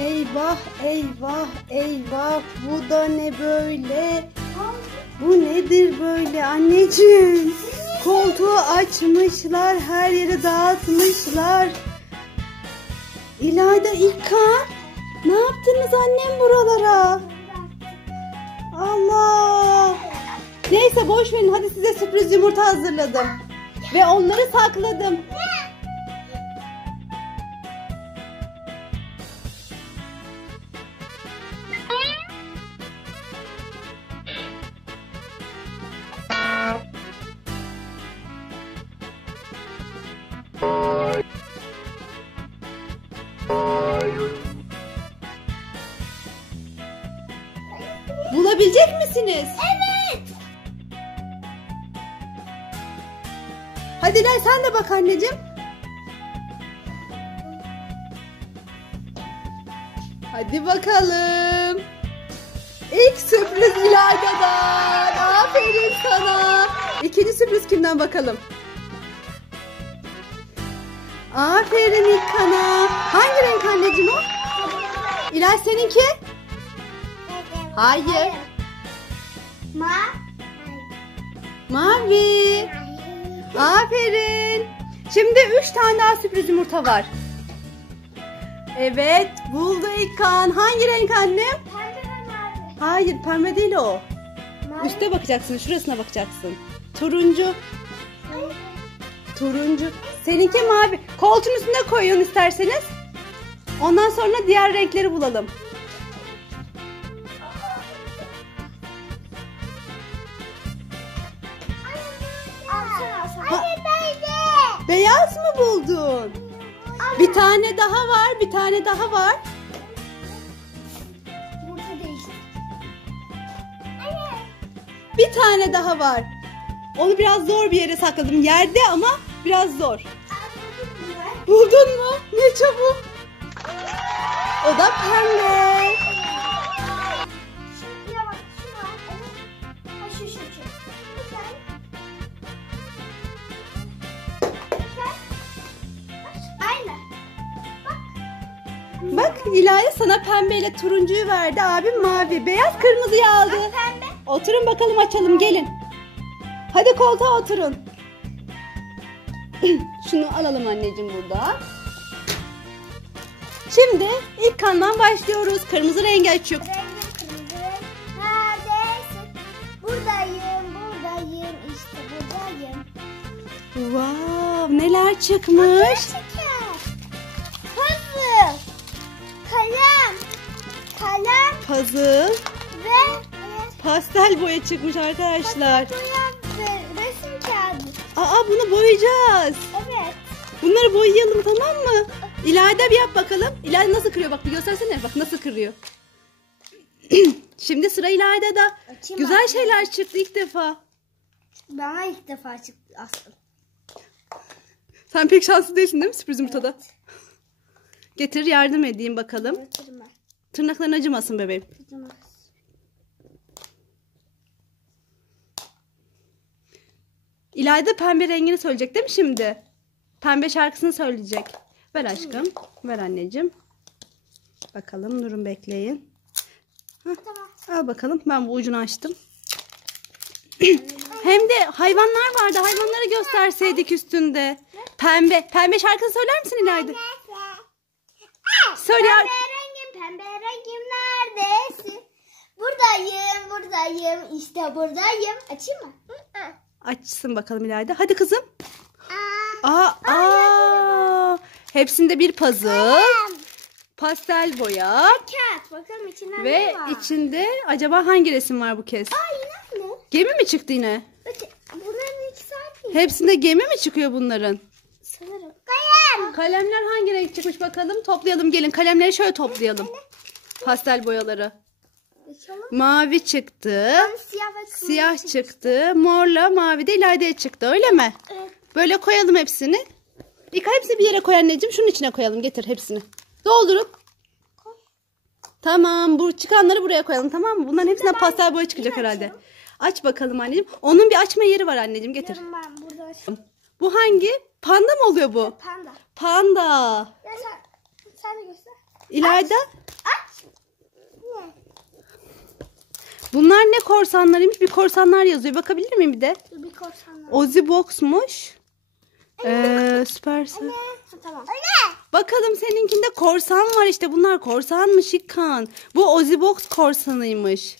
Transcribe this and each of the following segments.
Eyvah eyvah eyvah bu da ne böyle? Bu nedir böyle anneciğim? Koltuğu açmışlar, her yeri dağıtmışlar. İlayda İlkan, ne yaptınız annem buralara? Allah! Neyse boş verin hadi size sürpriz yumurta hazırladım. Ve onları sakladım. Bulabilecek misiniz? Evet. Hadi Lay sen de bak anneciğim. Hadi bakalım. İlk sürpriz İlayda'dan. Aferin sana. İkinci sürpriz kimden bakalım? Aferin İlkan'a. Hangi renk anneciğim o? İlay seninki? Hayır. Ma. Mavi. Aferin. Şimdi üç tane daha sürpriz yumurta var. Evet buldu İlkan. Hangi renk annem? Pembe ve mavi. Hayır pembe değil o. Mavi. Üste bakacaksın şurasına bakacaksın. Turuncu. Turuncu. Seninki mavi. Koltuğun üstüne koyun isterseniz. Ondan sonra diğer renkleri bulalım. Beyaz mı buldun? Bir tane daha var, bir tane daha var. Bir tane daha var. Onu biraz zor bir yere sakladım. Yerde ama biraz zor. Buldun mu? Ne çabuk. O da pembe. Bak İlay sana pembeyle turuncuyu verdi. Abim mavi. Beyaz kırmızıyı aldı. Pembe. Oturun bakalım açalım gelin. Hadi koltuğa oturun. Şunu alalım anneciğim burada. Şimdi ilk kandan başlıyoruz. Kırmızı rengi açıyor. Rengim kırmızı. Neredesin? Buradayım, buradayım. İşte buradayım. Wow, neler çıkmış. Puzzle, ve pastel boya çıkmış arkadaşlar. boya ve resim kağıdı. Aa bunu boyayacağız. Evet. Bunları boyayalım tamam mı? İlayda bir yap bakalım. İlayda nasıl kırıyor bak bir göstersene bak nasıl kırıyor. Şimdi sıra İlayda'da. Açayım Güzel bak. şeyler çıktı ilk defa. Bana ilk defa çıktı aslında. Sen pek şanslı değilsin değil mi sürpriz yumurtada? Getir yardım edeyim bakalım. Batırma. Tırnakların acımasın bebeğim. Batırma. İlayda pembe rengini söyleyecek değil mi şimdi? Pembe şarkısını söyleyecek. Ver aşkım. Ver anneciğim. Bakalım durun bekleyin. Tamam. Al bakalım. Ben bu ucunu açtım. Hem de hayvanlar vardı. Hayvanları gösterseydik üstünde. Pembe. Pembe şarkını söyler misin İlayda? Söyle. Pembe rengim, pembe rengim neredesin? Buradayım, buradayım, işte buradayım. Açayım mı? Hı. Açsın bakalım İlayda. Hadi kızım. Aa, Aa, aa. Hepsinde bir puzzle. Pastel boya. Kağıt, bakalım içinden Ve ne var? içinde acaba hangi resim var bu kez? Aa yine mi? Gemi mi çıktı yine? Bunların ikisi aynı. Hepsinde gemi mi çıkıyor bunların? Sanırım. Kalem. Kalemler hangi renk çıkmış bakalım? Toplayalım gelin. Kalemleri şöyle toplayalım. Pastel boyaları. Mavi çıktı. Siyah Siyah çıktı. çıktı. Morla mavi de İlayda'ya çıktı. Öyle mi? Evet. Böyle koyalım hepsini. İlk hepsini bir yere koy anneciğim. Şunun içine koyalım. Getir hepsini. Doldurun. Tamam. Bu çıkanları buraya koyalım tamam mı? Bunların hepsinden pastel boya çıkacak herhalde. Aç bakalım anneciğim. Onun bir açma yeri var anneciğim. Getir. Bu hangi? Panda mı oluyor bu? Panda. Panda. Ya sen, sen de göster. İlayda Bunlar ne korsanlarıymış? Bir korsanlar yazıyor. Bakabilir miyim bir de? Bir korsanlar. Ozi Box'muş. Ee, Supercell. Ha, tamam. Anne. Bakalım seninkinde korsan var işte. Bunlar korsanmış İlkan. Bu Ozi Box korsanıymış.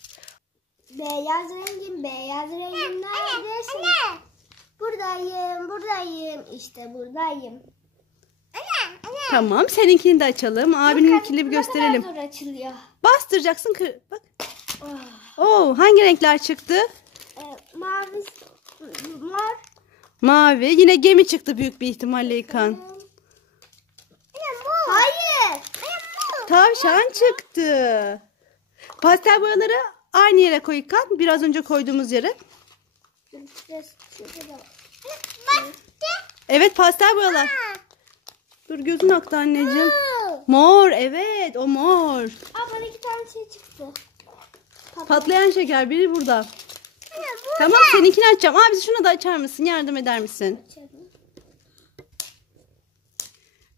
Beyaz rengim, beyaz rengim neredesin? Anne. Buradayım, buradayım. İşte buradayım. Anne, anne. Tamam seninkini de açalım. Abininkini bir Ne gösterelim. zor açılıyor. Bastıracaksın. Kır. Bak. Oh. Oo, hangi renkler çıktı? Ee, mavi, mor. Mavi. Yine gemi çıktı büyük bir ihtimalle İlkan. Hayır. Tavşan çıktı. Pastel boyaları aynı yere koy İlkan. Biraz önce koyduğumuz yere. Evet pastel boyalar. Dur gözün aktı anneciğim. Mor evet o mor. Aa bana iki tane şey çıktı. Patlayan şeker biri burada. Anne bu Tamam seninkini açacağım. Abi şunu da açar mısın? Yardım eder misin?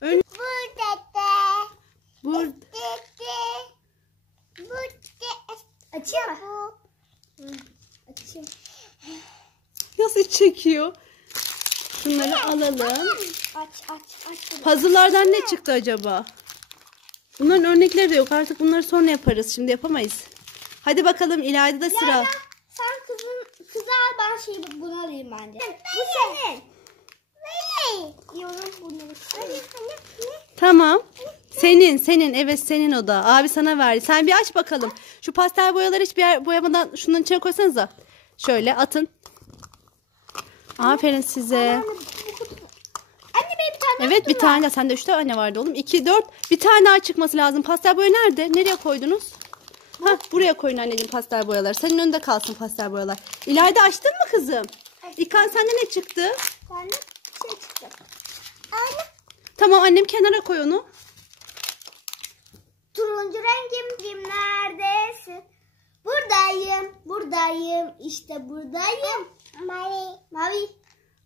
Ön Burada bur Açayım mı? Açayım. nasıl çekiyor? Şunları alalım. Aç aç aç. Puzzle'lardan ne çıktı acaba? Bunların örnekleri de yok. Artık bunları sonra yaparız. Şimdi yapamayız. Hadi bakalım İlayda'da da sıra. Layla, sen kızın kızı al ben şeyi bunu alayım bence. Bu senin. İyi onun bunları. Tamam. Senin, senin. Evet senin o da. Abi sana verdi. Sen bir aç bakalım. Şu pastel boyaları hiçbir yer boyamadan şunun içine koysanıza. Şöyle atın. Aferin size. Anne benim bir tane Evet bir tane. Sende üç tane vardı oğlum. İki, dört. Bir tane daha çıkması lazım. Pastel boya nerede? Nereye koydunuz? Ha buraya koyun anneciğim pastel boyaları. Senin önünde kalsın pastel boyalar. İlayda açtın mı kızım? İlkan sende ne çıktı? Tane şey çıktı. Anne. Tamam annem kenara koy onu. Turuncu rengim neredesin? Buradayım, buradayım, işte buradayım. Mavi. Mavi.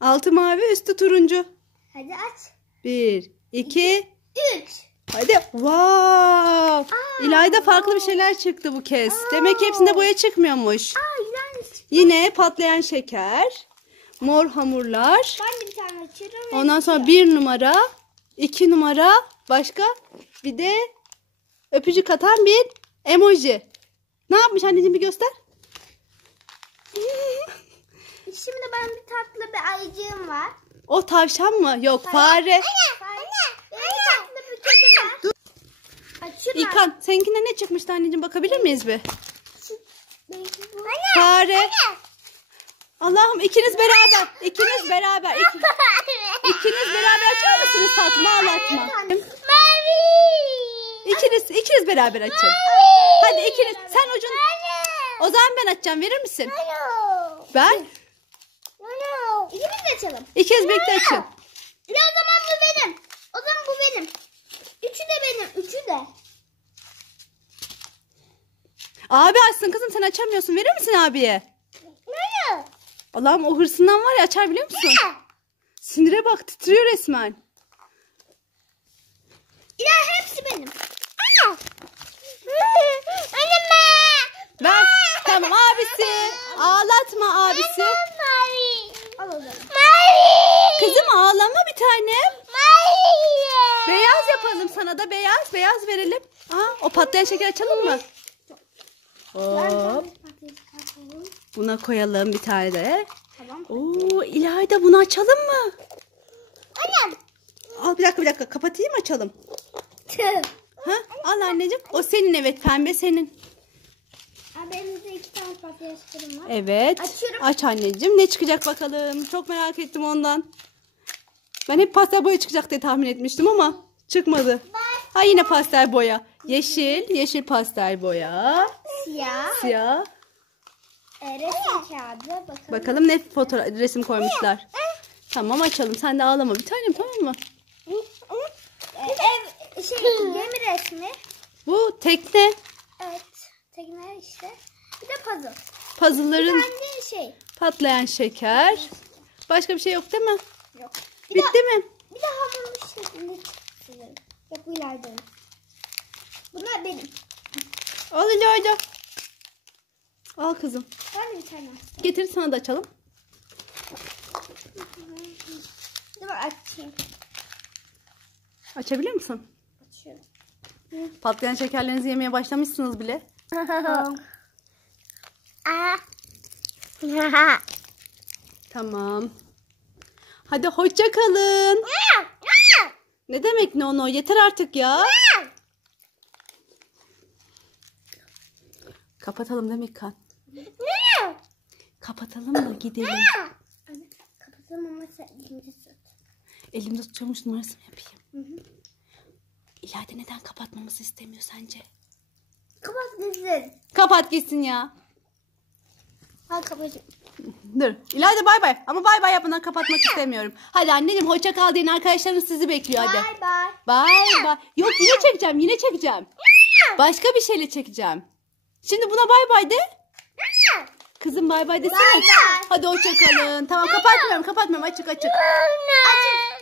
Altı mavi üstü turuncu. Hadi aç. Bir, iki, Üç. Hadi. Wow. İlayda farklı bir şeyler çıktı bu kez. Demek ki hepsinde boya çıkmıyormuş. Aa. Yine patlayan şeker. Mor hamurlar. Ben de bir tane açıyorum. ve Ondan sonra bir numara, iki numara, başka bir de öpücük atan bir emoji. Ne yapmış anneciğim bir göster. Şimdi ben bir tatlı bir ayıcığım var. O tavşan mı? Yok fare. Anne. Anne. Anne. tatlı var. Dur. Açıyorum. İlkan seninkinde ne çıkmıştı anneciğim bakabilir miyiz bir? Fare. Allah'ım ikiniz beraber. ikiniz beraber. iki- ikiniz beraber açar mısınız tatlımı ağlatma. Mavi. İkiniz, ikiniz beraber açın. Hadi ikiniz. Sen ucun. O zaman ben açacağım. Verir misin? Ben. İkimiz de açalım. İkiniz birlikte açın. Ya o zaman bu benim. O zaman bu benim. Üçü de benim. Üçü de. Abi açsın kızım sen açamıyorsun. Verir misin abiye? Alo. Allah'ım o hırsından var ya açar biliyor musun? Sinire bak titriyor resmen. Ya hepsi benim. Ana. Anne Ver. Tamam abisi. Ağlatma abisi. Mavi. Al o zaman. Mavi. Kızım ağlama bir tanem. Mavi. Beyaz yapalım sana da beyaz. Beyaz verelim. Aa, o patlayan şeker açalım mı? Hop. Buna koyalım bir tane de. Tamam. Oo, İlayda bunu açalım mı? Al bir dakika bir dakika kapatayım açalım. Ha? Al anneciğim. O senin evet pembe senin. İki tane var. Evet. Açıyorum. Aç anneciğim. Ne çıkacak bakalım. Çok merak ettim ondan. Ben hep pastel boya çıkacak diye tahmin etmiştim ama çıkmadı. Ha yine pastel boya. Yeşil, yeşil pastel boya. Siyah. Siyah. E, resim kağıdı. Bakalım. Bakalım ne fotoğraf resim koymuşlar. Tamam açalım. Sen de ağlama bir tanem tamam mı? E, ev şey gemi resmi. Bu tekne. Evet. Tekne işte. Bir de puzzle. Puzzle'ların şey. patlayan şeker. Başka bir şey yok değil mi? Yok. Bir Bitti de, mi? Bir de hamurlu şeklinde çıktı. Yok bu ileride. Bunlar benim. Al İlayda. Al kızım. Ben de bir tane. Getir sana da açalım. Dur açayım. Açabiliyor musun? Açıyorum. Patlayan şekerlerinizi yemeye başlamışsınız bile. Aa. Tamam. Hadi hoşça kalın. Ne demek Nono? Yeter artık ya. Kapatalım demek kan. Kapatalım da gidelim. Kapatalım ama sen elini tut. Elimde tutuyormuş numarasını yapayım. İlayda neden kapatmamızı istemiyor sence? Kapat gitsin. Kapat gitsin ya. Ha kapatayım. Dur. İlayda bay bay. Ama bay bay yapmadan kapatmak istemiyorum. Hadi anneciğim hoşça kal deyin. Arkadaşlarınız sizi bekliyor hadi. Bye bye. Bay bay. Yok yine çekeceğim yine çekeceğim. Başka bir şeyle çekeceğim. Şimdi buna bay bay de. Kızım bay bay desene. Bay bay. Hadi hoşça kalın. Tamam kapatmıyorum kapatmıyorum açık açık. Açık.